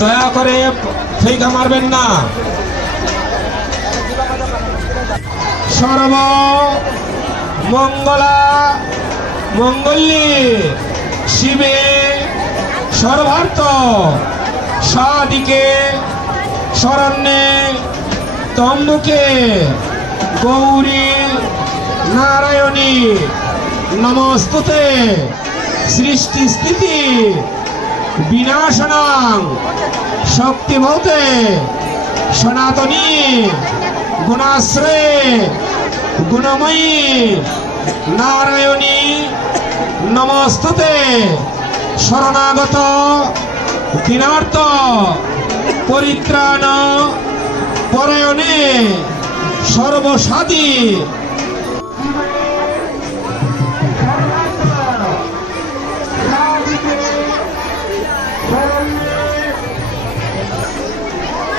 দয়া করে ফেঁকা মারবেন না। সর্ব মঙ্গলা মঙ্গল্যে শিবে সর্বার্থ সাদিকে শরণ্যে তম্বুকে গৌরী নারায়ণী নমস্তুতে। সৃষ্টি স্থিতি বিনাশনাং। শক্তিভূতে সনাতনী গুণাশ্রয়ে গুণময়ী। নারায়ণী নমস্তুতে। শরণাগত দিনার্থ পরিত্রাণ পরায়ণে সর্বসাদী।